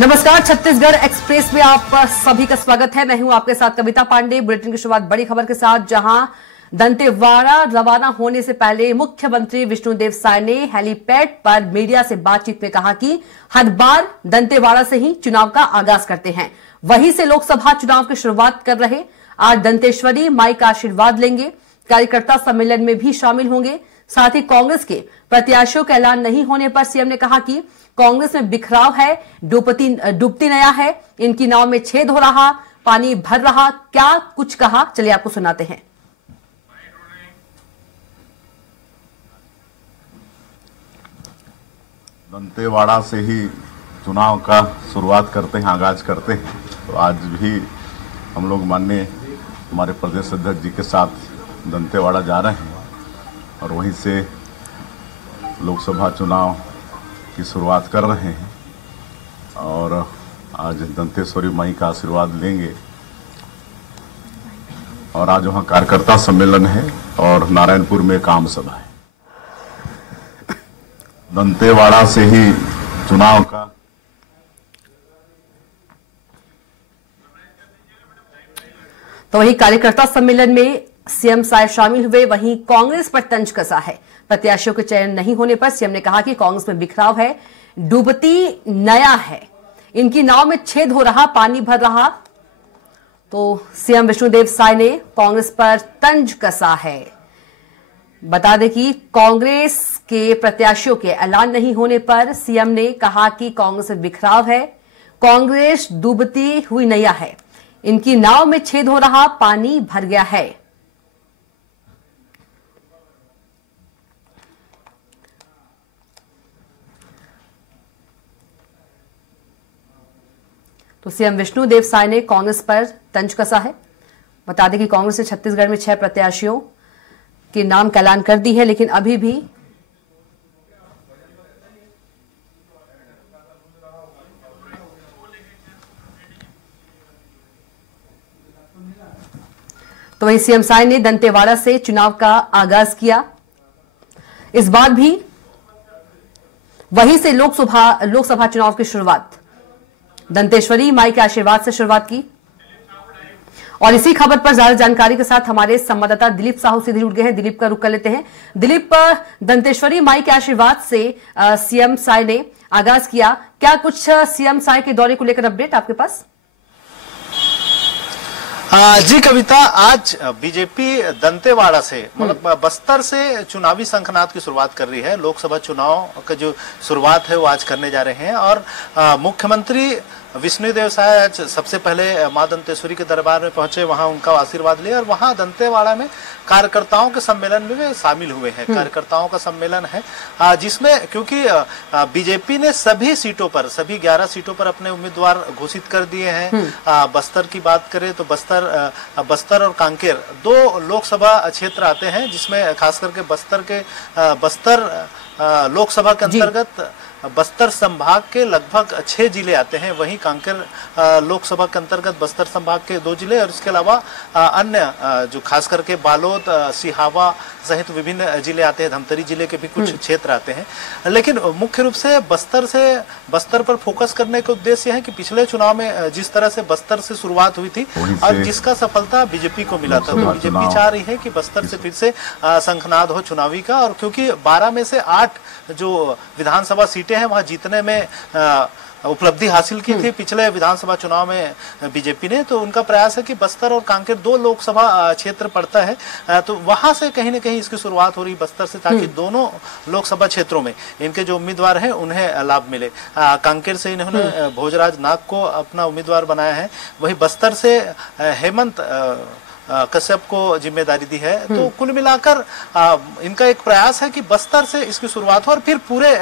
नमस्कार, छत्तीसगढ़ एक्सप्रेस में आप सभी का स्वागत है। मैं हूं आपके साथ कविता पांडे। बुलेटिन की शुरुआत बड़ी खबर के साथ, जहां दंतेवाड़ा रवाना होने से पहले मुख्यमंत्री विष्णुदेव साय ने हेलीपैड पर मीडिया से बातचीत में कहा कि हर बार दंतेवाड़ा से ही चुनाव का आगाज करते हैं, वहीं से लोकसभा चुनाव की शुरुआत कर रहे। आज दंतेश्वरी माई का आशीर्वाद लेंगे, कार्यकर्ता सम्मेलन में भी शामिल होंगे। साथ ही कांग्रेस के प्रत्याशियों का ऐलान नहीं होने पर सीएम ने कहा कि कांग्रेस में बिखराव है, डूबती नया है, इनकी नाव में छेद हो रहा, पानी भर रहा। क्या कुछ कहा, चलिए आपको सुनाते हैं। दंतेवाड़ा से ही चुनाव का शुरुआत करते हैं, आगाज करते हैं। तो आज भी हम लोग माननीय हमारे प्रदेश अध्यक्ष जी के साथ दंतेवाड़ा जा रहे हैं और वहीं से लोकसभा चुनाव की शुरुआत कर रहे हैं और आज दंतेश्वरी माई का आशीर्वाद लेंगे। और आज वहाँ कार्यकर्ता सम्मेलन है और नारायणपुर में एक आम सभा है। दंतेवाड़ा से ही चुनाव का तो वही कार्यकर्ता सम्मेलन में सीएम साय शामिल हुए। वहीं कांग्रेस पर तंज कसा है, प्रत्याशियों के चयन नहीं होने पर सीएम ने कहा कि कांग्रेस में बिखराव है, डूबती नया है, इनकी नाव में छेद हो रहा, पानी भर रहा। तो सीएम विष्णुदेव साय ने कांग्रेस पर तंज कसा है। बता दें कि कांग्रेस के प्रत्याशियों के ऐलान नहीं होने पर सीएम ने कहा कि कांग्रेस में बिखराव है, कांग्रेस डूबती हुई नैया है, इनकी नाव में छेद हो रहा, पानी भर गया है। तो सीएम विष्णुदेव साय ने कांग्रेस पर तंज कसा है। बता दें कि कांग्रेस ने छत्तीसगढ़ में 6 प्रत्याशियों के नाम का ऐलान कर दी है, लेकिन अभी भी तो वहीं सीएम साय ने दंतेवाड़ा से चुनाव का आगाज किया। इस बार भी वहीं से लोकसभा चुनाव की शुरुआत दंतेश्वरी माई के आशीर्वाद से शुरुआत की। और इसी खबर पर ज्यादा जानकारी के साथ हमारे संवाददाता दिलीप साहू सीधे जुड़ गए हैं। दिलीप का रुख कर लेते हैं। दिलीप, दंतेश्वरी माई के आशीर्वाद से सीएम साय ने आगाज किया, क्या कुछ सीएम साय के दौरे को लेकर अपडेट आपके पास? जी कविता, आज बीजेपी दंतेवाड़ा से मतलब बस्तर से चुनावी शंखनाद की शुरुआत कर रही है। लोकसभा चुनाव का जो शुरुआत है वो आज करने जा रहे हैं और मुख्यमंत्री विष्णुदेव साय आज सबसे पहले मां दंतेश्वरी के दरबार में पहुंचे, वहां उनका आशीर्वाद लिया और वहां दंतेवाड़ा में कार्यकर्ताओं के सम्मेलन में वे शामिल हुए हैं। कार्यकर्ताओं का सम्मेलन है जिसमें क्योंकि बीजेपी ने सभी सीटों पर, सभी 11 सीटों पर अपने उम्मीदवार घोषित कर दिए हैं। बस्तर की बात करें तो बस्तर और कांकेर 2 लोकसभा क्षेत्र आते हैं, जिसमें खास करके बस्तर लोकसभा के अंतर्गत बस्तर संभाग के लगभग 6 जिले आते हैं। वहीं कांकेर लोकसभा के अंतर्गत बस्तर संभाग के 2 जिले और इसके अलावा अन्य जो खास करके बालोद, सिहावा सहित विभिन्न जिले आते हैं। धमतरी जिले के भी कुछ क्षेत्र आते हैं। लेकिन मुख्य रूप से बस्तर पर फोकस करने का उद्देश्य है कि पिछले चुनाव में जिस तरह से बस्तर से शुरुआत हुई थी और जिसका सफलता बीजेपी को मिला था, तो बीजेपी चाह रही है कि बस्तर से फिर से शंखनाद हो चुनावी का। और क्योंकि 12 में से 8 जो विधानसभा सीटें हैं वहां जीतने में उपलब्धि हासिल की थी पिछले विधानसभा चुनाव में बीजेपी ने, तो उनका प्रयास है कि बस्तर और कांकेर 2 लोकसभा क्षेत्र पड़ता है, तो वहां से कहीं न कहीं इसकी शुरुआत हो रही बस्तर से, ताकि दोनों लोकसभा क्षेत्रों में इनके जो उम्मीदवार हैं उन्हें लाभ मिले। कांकेर से इन्होंने भोजराज नाग को अपना उम्मीदवार बनाया है, वही बस्तर से हेमंत कश्यप को जिम्मेदारी दी है। तो कुल मिलाकर इनका एक प्रयास है कि बस्तर से इसकी शुरुआत हो और फिर पूरे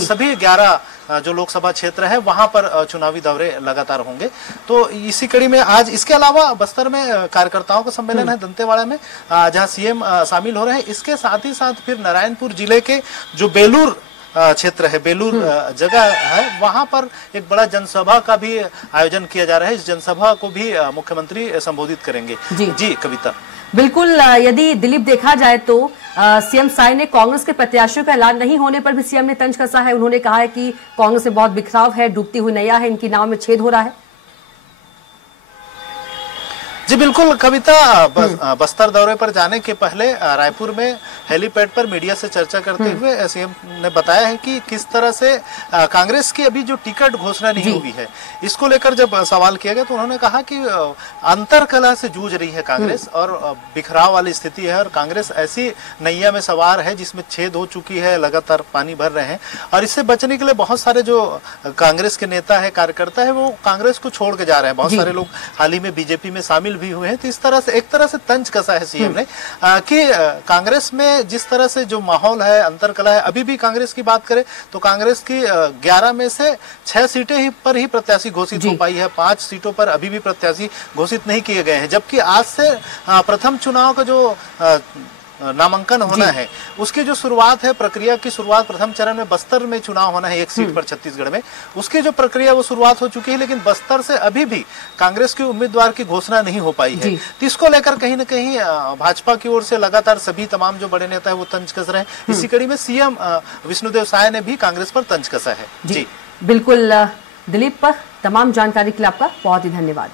सभी 11 जो लोकसभा क्षेत्र है वहां पर चुनावी दौरे लगातार होंगे। तो इसी कड़ी में आज इसके अलावा बस्तर में कार्यकर्ताओं का सम्मेलन है दंतेवाड़ा में, जहां सीएम शामिल हो रहे हैं। इसके साथ ही साथ फिर नारायणपुर जिले के जो बेलूर क्षेत्र है, बेलूर जगह है, वहां पर एक बड़ा जनसभा का भी आयोजन किया जा रहा है। इस जनसभा को भी मुख्यमंत्री संबोधित करेंगे। जी कविता। बिल्कुल, यदि दिलीप देखा जाए तो सीएम साय ने कांग्रेस के प्रत्याशियों का ऐलान नहीं होने पर भी सीएम ने तंज कसा है। उन्होंने कहा है कि कांग्रेस में बहुत बिखराव है, डूबती हुई नैया है, इनकी नाव में छेद हो रहा है। जी बिल्कुल कविता, बस्तर दौरे पर जाने के पहले रायपुर में हेलीपैड पर मीडिया से चर्चा करते हुए सीएम ने बताया है कि किस तरह से कांग्रेस की अभी जो टिकट घोषणा नहीं हुई है, इसको लेकर जब सवाल किया गया तो उन्होंने कहा कि अंतरकलह से जूझ रही है कांग्रेस और बिखराव वाली स्थिति है और कांग्रेस ऐसी नैया में सवार है जिसमें छेद हो चुकी है, लगातार पानी भर रहे हैं और इससे बचने के लिए बहुत सारे जो कांग्रेस के नेता है, कार्यकर्ता है, वो कांग्रेस को छोड़ के जा रहे हैं। बहुत सारे लोग हाल ही में बीजेपी में शामिल भी हुए हैं। तो इस तरह से एक तरह से तंज कसा है सीएम ने कि कांग्रेस में जिस तरह से जो माहौल है, अंतरकलह है, अभी भी कांग्रेस की बात करें तो कांग्रेस की 11 में से 6 सीटें पर ही प्रत्याशी घोषित हो पाई है, 5 सीटों पर अभी भी प्रत्याशी घोषित नहीं किए गए हैं, जबकि आज से प्रथम चुनाव का जो नामांकन होना है उसकी जो शुरुआत है, प्रक्रिया की शुरुआत प्रथम चरण में बस्तर में चुनाव होना है, 1 सीट पर छत्तीसगढ़ में, उसकी जो प्रक्रिया वो शुरुआत हो चुकी है, लेकिन बस्तर से अभी भी कांग्रेस के उम्मीदवार की घोषणा नहीं हो पाई है। तो इसको लेकर कहीं न कहीं भाजपा की ओर से लगातार सभी तमाम जो बड़े नेता है वो तंज कस रहे हैं। इसी कड़ी में सीएम विष्णुदेव साय ने भी कांग्रेस पर तंज कसा है। जी बिल्कुल दिलीप, पर तमाम जानकारी के लिए आपका बहुत ही धन्यवाद।